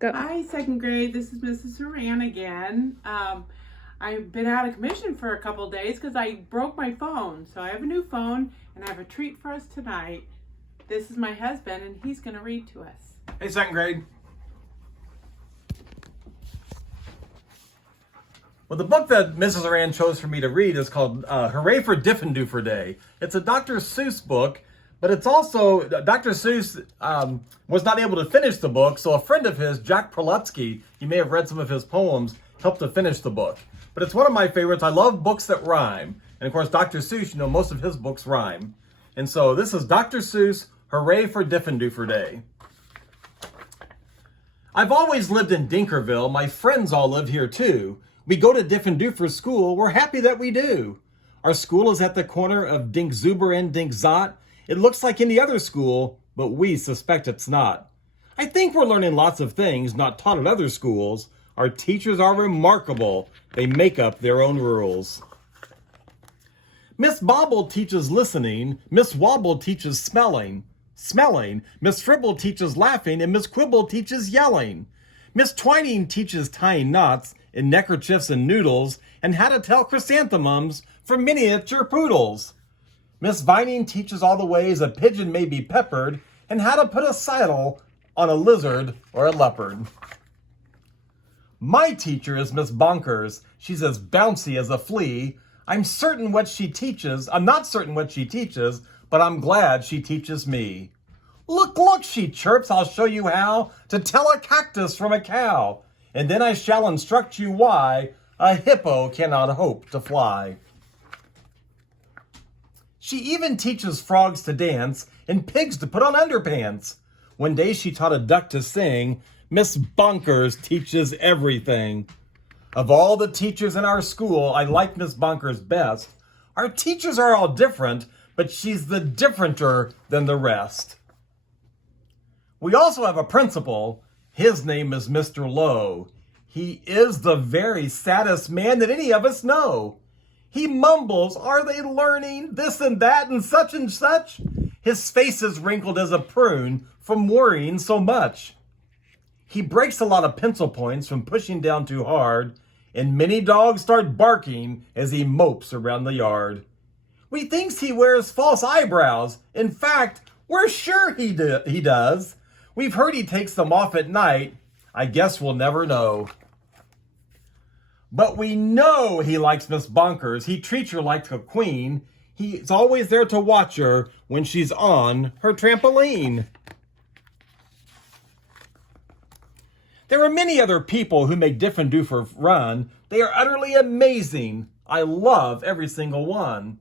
Go. Hi, second grade. This is Mrs. Horan again. I've been out of commission for a couple days because I broke my phone. So I have a new phone and I have a treat for us tonight. This is my husband and he's going to read to us. Hey, second grade. Well, the book that Mrs. Horan chose for me to read is called Hooray for Diffendoofer Day. It's a Dr. Seuss book, but it's also, Dr. Seuss was not able to finish the book, so a friend of his, Jack Prelutsky, you may have read some of his poems, helped to finish the book. But it's one of my favorites. I love books that rhyme. And of course, Dr. Seuss, you know, most of his books rhyme. And so this is Dr. Seuss, Hooray for Diffendoofer Day. I've always lived in Dinkerville. My friends all live here too. We go to Diffendoofer school. We're happy that we do. Our school is at the corner of Dinkzuber and Dinkzot. It looks like any other school, but we suspect it's not. I think we're learning lots of things not taught at other schools. Our teachers are remarkable. They make up their own rules. Miss Bobble teaches listening. Miss Wobble teaches smelling. Miss Fribble teaches laughing, and Miss Quibble teaches yelling. Miss Twining teaches tying knots in neckerchiefs and noodles, and how to tell chrysanthemums from miniature poodles. Miss Vining teaches all the ways a pigeon may be peppered, and how to put a saddle on a lizard or a leopard. My teacher is Miss Bonkers. She's as bouncy as a flea. I'm not certain what she teaches, but I'm glad she teaches me. Look, she chirps, I'll show you how to tell a cactus from a cow. And then I shall instruct you why a hippo cannot hope to fly. She even teaches frogs to dance and pigs to put on underpants. One day she taught a duck to sing. Miss Bonkers teaches everything. Of all the teachers in our school, I like Miss Bonkers best. Our teachers are all different, but she's the differenter than the rest. We also have a principal. His name is Mr. Lowe. He is the very saddest man that any of us know. He mumbles, are they learning this and that and such and such? His face is wrinkled as a prune from worrying so much. He breaks a lot of pencil points from pushing down too hard, and many dogs start barking as he mopes around the yard. We thinks he wears false eyebrows. In fact, we're sure he does. We've heard he takes them off at night. I guess we'll never know. But we know he likes Miss Bonkers. He treats her like a queen. He's always there to watch her when she's on her trampoline. There are many other people who make Diffendoofer run. They are utterly amazing. I love every single one.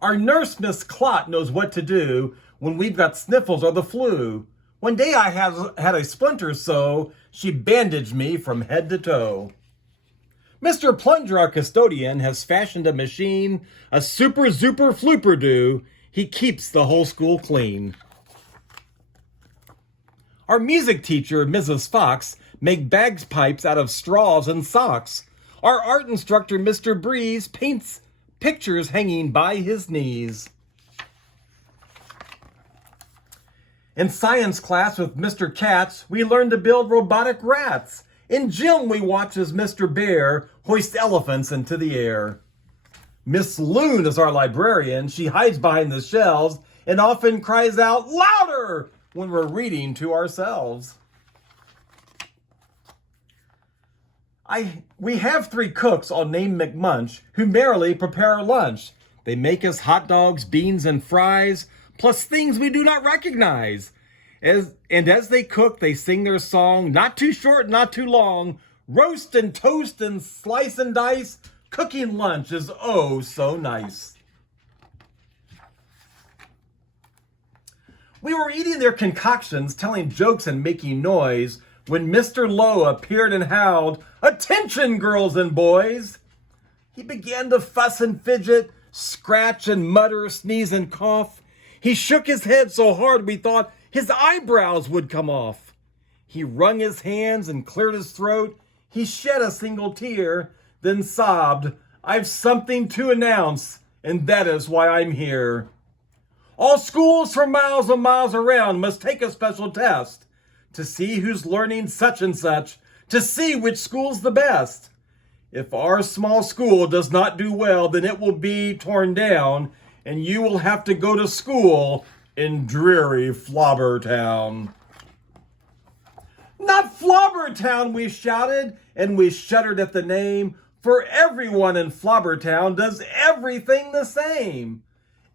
Our nurse, Miss Clot, knows what to do when we've got sniffles or the flu. One day I had a splinter, so she bandaged me from head to toe. Mr. Plunger, our custodian, has fashioned a machine, a super zuper flooper do. He keeps the whole school clean. Our music teacher, Mrs. Fox, make bagpipes out of straws and socks. Our art instructor, Mr. Breeze, paints pictures hanging by his knees. In science class with Mr. Katz, we learn to build robotic rats. In gym, we watch as Mr. Bear hoists elephants into the air. Miss Loon is our librarian. She hides behind the shelves and often cries out louder when we're reading to ourselves. We have 3 cooks, all named McMunch, who merrily prepare our lunch. They make us hot dogs, beans, and fries, plus things we do not recognize. As they cook, they sing their song, not too short, not too long. Roast and toast and slice and dice. Cooking lunch is oh so nice. We were eating their concoctions, telling jokes and making noise, when Mr. Lowe appeared and howled, "Attention, girls and boys!" He began to fuss and fidget, scratch and mutter, sneeze and cough. He shook his head so hard we thought his eyebrows would come off. He wrung his hands and cleared his throat. He shed a single tear, then sobbed, "I've something to announce, and that is why I'm here. All schools for miles and miles around must take a special test to see who's learning such and such, to see which school's the best. If our small school does not do well, then it will be torn down, and you will have to go to school in dreary Flobbertown. Not Flobbertown, we shouted, and we shuddered at the name, for everyone in Flobbertown does everything the same.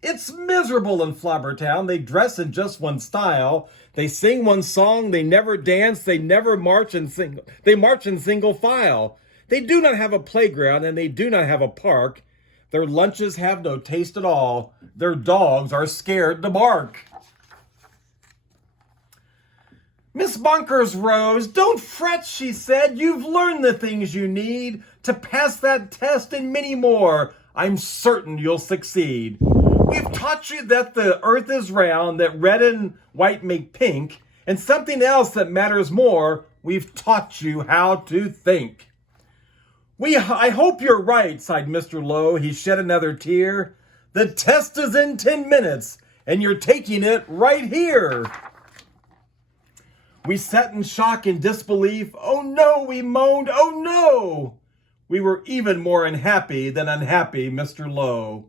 It's miserable in Flobbertown. They dress in just one style. They sing one song. They never dance. They never march in They march in single file. They do not have a playground, and they do not have a park. Their lunches have no taste at all. Their dogs are scared to bark. Miss Bunkers rose. Don't fret, she said. You've learned the things you need to pass that test and many more. I'm certain you'll succeed. We've taught you that the earth is round, that red and white make pink, and something else that matters more. We've taught you how to think. I hope you're right, sighed Mr. Lowe. He shed another tear. The test is in 10 minutes, and you're taking it right here. We sat in shock and disbelief. Oh no, we moaned. Oh no! We were even more unhappy than unhappy, Mr. Lowe.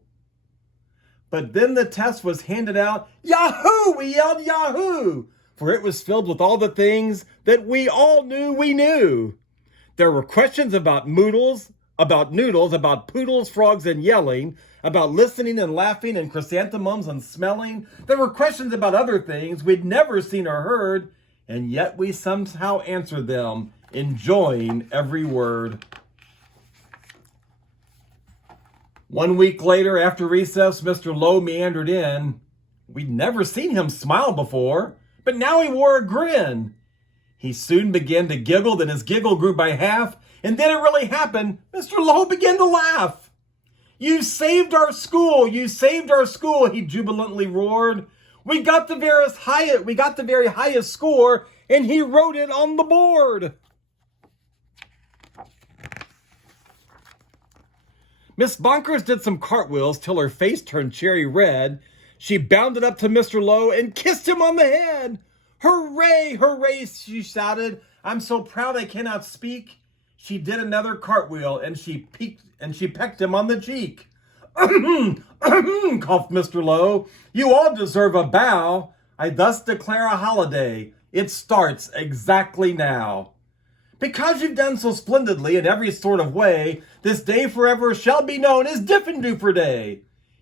But then the test was handed out. Yahoo! We yelled Yahoo! For it was filled with all the things that we all knew we knew. There were questions about noodles, about poodles, frogs, and yelling, about listening and laughing and chrysanthemums and smelling. There were questions about other things we'd never seen or heard, and yet we somehow answered them, enjoying every word. 1 week later, after recess, Mr. Lowe meandered in. We'd never seen him smile before, but now he wore a grin. He soon began to giggle, then his giggle grew by half, and then it really happened. Mr. Lowe began to laugh. You saved our school, you saved our school, he jubilantly roared. We got the very highest score, and he wrote it on the board. Miss Bonkers did some cartwheels till her face turned cherry red. She bounded up to Mr. Lowe and kissed him on the head. Hooray, hooray, she shouted. I'm so proud I cannot speak. She did another cartwheel, and she pecked him on the cheek. Coughed Mr. Lowe. You all deserve a bow. I thus declare a holiday. It starts exactly now. Because you've done so splendidly in every sort of way, this day forever shall be known as Diffendoofer Day.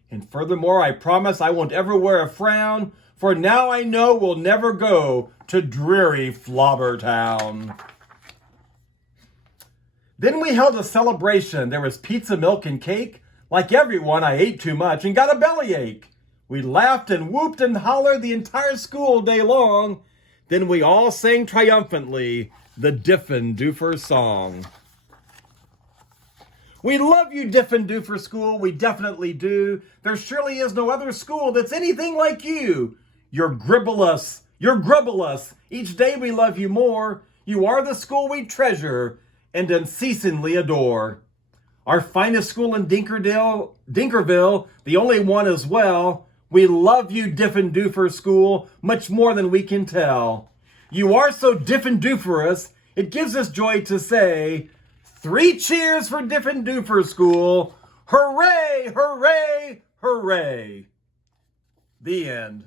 And furthermore, I promise I won't ever wear a frown, for now I know we'll never go to dreary Flobbertown. Then we held a celebration. There was pizza, milk, and cake. Like everyone, I ate too much and got a bellyache. We laughed and whooped and hollered the entire school day long. Then we all sang triumphantly the Diffendoofer song. We love you, Diffendoofer School. We definitely do. There surely is no other school that's anything like you. You're gribbleless. You're grubbleless. Each day we love you more. You are the school we treasure and unceasingly adore. Our finest school in Dinkerville, the only one as well. We love you, Diffendoofer School, much more than we can tell. You are so Diffendooferous, it gives us joy to say, 3 cheers for Diffendoofer School. Hooray, hooray, hooray. The end.